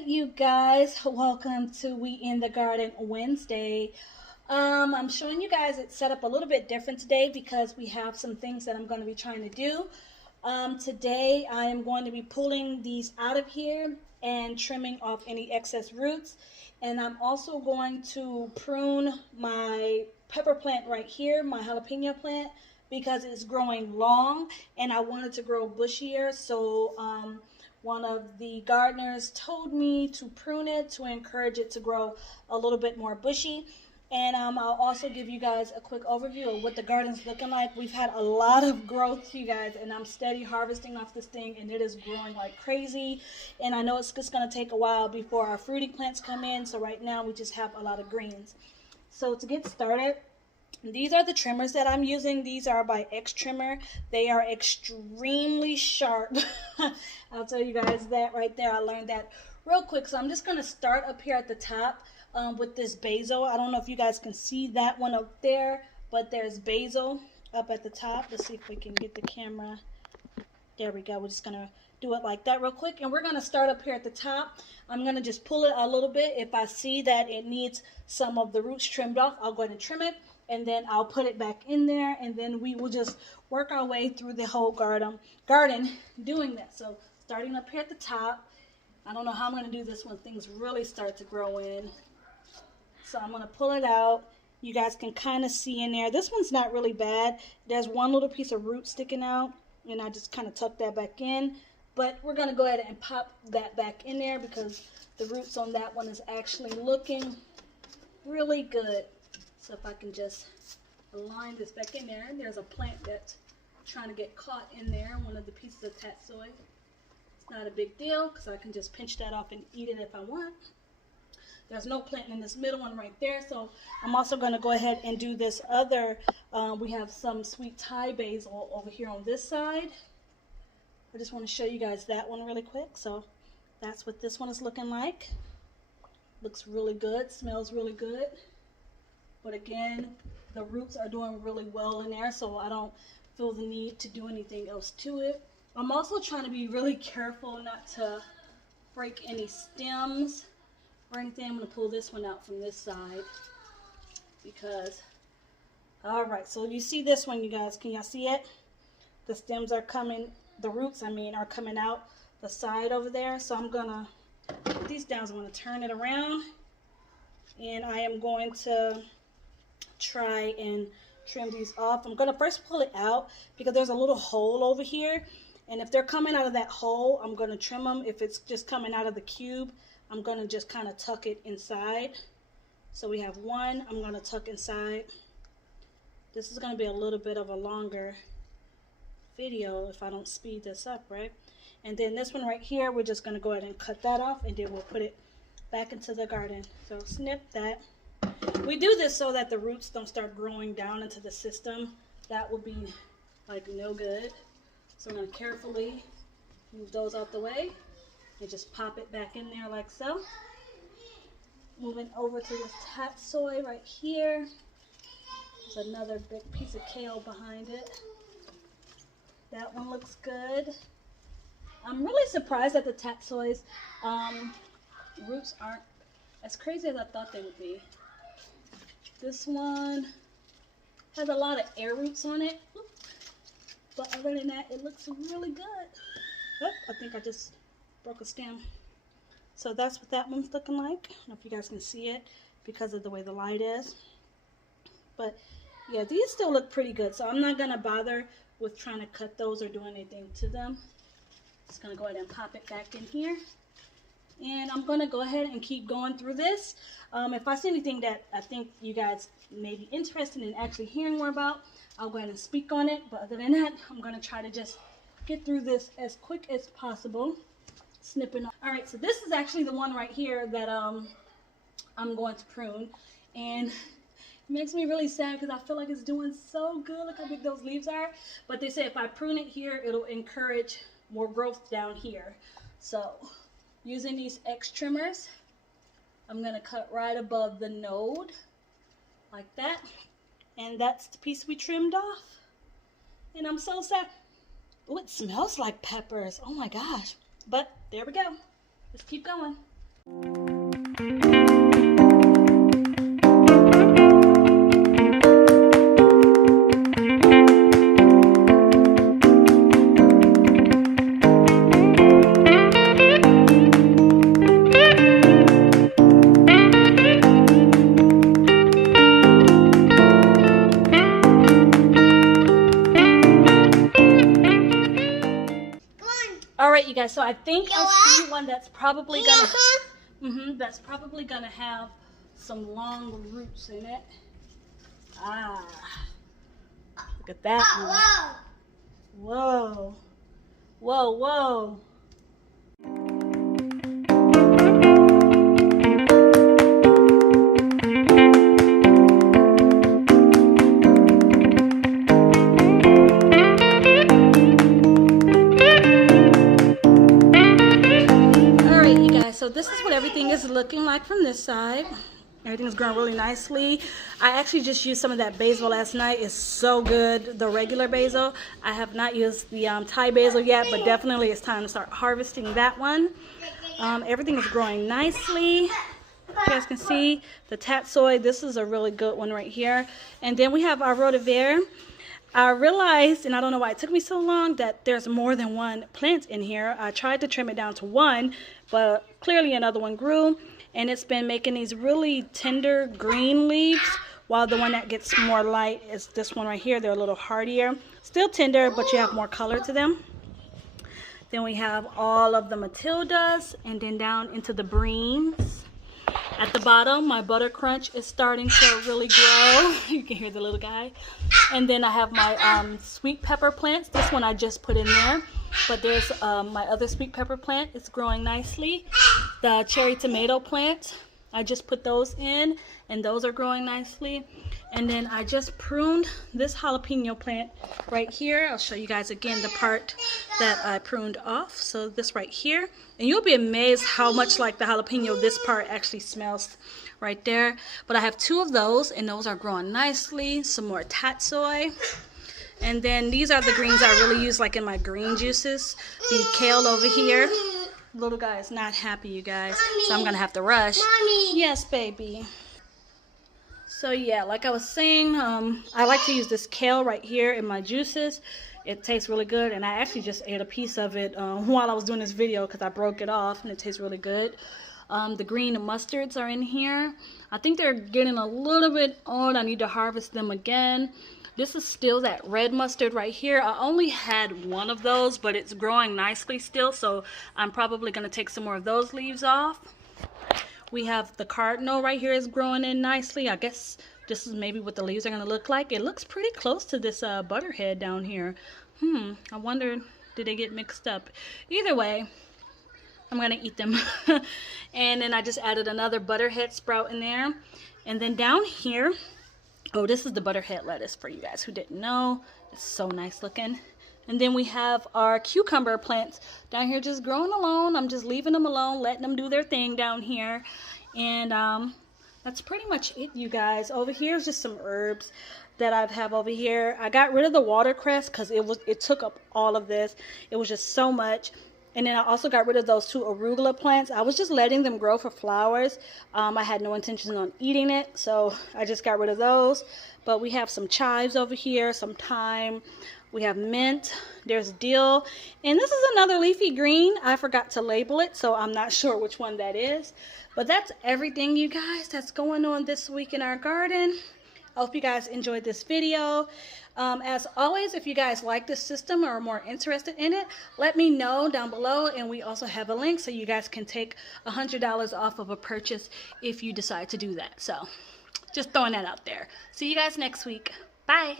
right, you guys, welcome to We in the Garden Wednesday. I'm showing you guys it's set up a little bit different today because we have some things that I'm going to be trying to do. Today I am going to be pulling these out of here and trimming off any excess roots. And I'm also going to prune my pepper plant right here, my jalapeno plant, because it's growing long and I want it to grow bushier. So one of the gardeners told me to prune it to encourage it to grow a little bit more bushy. And I'll also give you guys a quick overview of what the garden's looking like. We've had a lot of growth, you guys, and I'm steady harvesting off this thing, and it is growing like crazy. And I know it's just going to take a while before our fruiting plants come in, so right now we just have a lot of greens. So to get started, these are the trimmers that I'm using. These are by X Trimmer. They are extremely sharp. I'll tell you guys that right there. I learned that real quick. So I'm just going to start up here at the top with this basil. I don't know if you guys can see that one up there, but there's basil up at the top. Let's see if we can get the camera. There we go. We're just going to do it like that real quick. And we're going to start up here at the top. I'm going to just pull it a little bit. If I see that it needs some of the roots trimmed off, I'll go ahead and trim it. And then I'll put it back in there, and then we will just work our way through the whole garden doing that. So starting up here at the top, I don't know how I'm going to do this when things really start to grow in. So I'm going to pull it out. You guys can kind of see in there. This one's not really bad. There's one little piece of root sticking out, and I just kind of tuck that back in. But we're going to go ahead and pop that back in there because the roots on that one is actually looking really good. So if I can just align this back in there, and there's a plant that's trying to get caught in there, one of the pieces of tatsoi. It's not a big deal because I can just pinch that off and eat it if I want. There's no plant in this middle one right there, so I'm also going to go ahead and do this other. We have some sweet Thai basil over here on this side. I just want to show you guys that one really quick. So that's what this one is looking like. Looks really good, smells really good. But again, the roots are doing really well in there, so I don't feel the need to do anything else to it. I'm also trying to be really careful not to break any stems or anything. I'm going to pull this one out from this side because, all right, so you see this one, you guys, can y'all see it? The stems are coming, the roots, are coming out the side over there. So I'm going to put these down. So I'm going to turn it around, and I am going to try and trim these off. I'm going to first pull it out because there's a little hole over here, and if they're coming out of that hole, I'm going to trim them. If it's just coming out of the cube, I'm going to just kind of tuck it inside. So we have one, I'm going to tuck inside. This is going to be a little bit of a longer video if I don't speed this up, right? And then this one right here, we're just going to go ahead and cut that off, and then we'll put it back into the garden. So snip that. We do this so that the roots don't start growing down into the system. That would be like no good. So I'm going to carefully move those out the way and just pop it back in there like so. Moving over to this tatsoi right here. There's another big piece of kale behind it. That one looks good. I'm really surprised that the tatsoi's roots aren't as crazy as I thought they would be. This one has a lot of air roots on it, but other than that, it looks really good. Oh, I think I just broke a stem. So that's what that one's looking like. I don't know if you guys can see it because of the way the light is. But yeah, these still look pretty good. So I'm not going to bother with trying to cut those or do anything to them. Just going to go ahead and pop it back in here. And I'm going to go ahead and keep going through this. If I see anything that I think you guys may be interested in actually hearing more about, I'll go ahead and speak on it. But other than that, I'm going to try to just get through this as quick as possible. Snipping off. All right, so this is actually the one right here that I'm going to prune. And it makes me really sad because I feel like it's doing so good. Look how big those leaves are. But they say if I prune it here, it'll encourage more growth down here. So using these X trimmers, I'm going to cut right above the node like that. And that's the piece we trimmed off. And I'm so sad. Oh, it smells like peppers. Oh my gosh. But there we go. Let's keep going. Alright, you guys, so I think I see one that's probably gonna have some long roots in it. Ah, look at that one. Whoa. Whoa, whoa. So this is what everything is looking like from this side. Everything is growing really nicely. I actually just used some of that basil last night. It's so good, the regular basil. I have not used the Thai basil yet, but definitely it's time to start harvesting that one. Everything is growing nicely. You guys can see the tatsoi. This is a really good one right here. And then we have our rotiver. I realized, and I don't know why it took me so long, that there's more than one plant in here. I tried to trim it down to one, but clearly another one grew, and it's been making these really tender green leaves, while the one that gets more light is this one right here. They're a little hardier. Still tender, but you have more color to them. Then we have all of the Matildas, and then down into the Breens. At the bottom, my butter crunch is starting to really grow. You can hear the little guy. And then I have my sweet pepper plants. This one I just put in there. But there's my other sweet pepper plant. It's growing nicely. The cherry tomato plant, I just put those in, and those are growing nicely. And then I just pruned this jalapeno plant right here. I'll show you guys again the part that I pruned off. So this right here. And you'll be amazed how much like the jalapeno this part actually smells right there. But I have two of those, and those are growing nicely. Some more tatsoi. And then these are the greens I really use like in my green juices. The kale over here. Little guy is not happy, you guys. Mommy. So I'm going to have to rush. Mommy. Yes, baby. So yeah, like I was saying, I like to use this kale right here in my juices. It tastes really good, and I actually just ate a piece of it while I was doing this video because I broke it off, and it tastes really good. The green mustards are in here. I think they're getting a little bit old. I need to harvest them again. This is still that red mustard right here. I only had one of those, but it's growing nicely still, so I'm probably going to take some more of those leaves off. We have the cardinal right here is growing in nicely. I guess this is maybe what the leaves are going to look like. It looks pretty close to this butterhead down here. I wonder, did they get mixed up? Either way, I'm going to eat them. And then I just added another butterhead sprout in there. And then down here, oh, this is the butterhead lettuce for you guys who didn't know. It's so nice looking. And then we have our cucumber plants down here just growing alone. I'm just leaving them alone, letting them do their thing down here. And that's pretty much it, you guys. Over here is just some herbs that I have over here. I got rid of the watercress because it took up all of this. It was just so much. And then I also got rid of those two arugula plants. I was just letting them grow for flowers. I had no intention on eating it, so I just got rid of those. But we have some chives over here, some thyme. We have mint. There's dill. And this is another leafy green. I forgot to label it, so I'm not sure which one that is. But that's everything, you guys, that's going on this week in our garden. I hope you guys enjoyed this video. As always, if you guys like this system or are more interested in it, let me know down below. And we also have a link so you guys can take $100 off of a purchase if you decide to do that. So just throwing that out there. See you guys next week. Bye.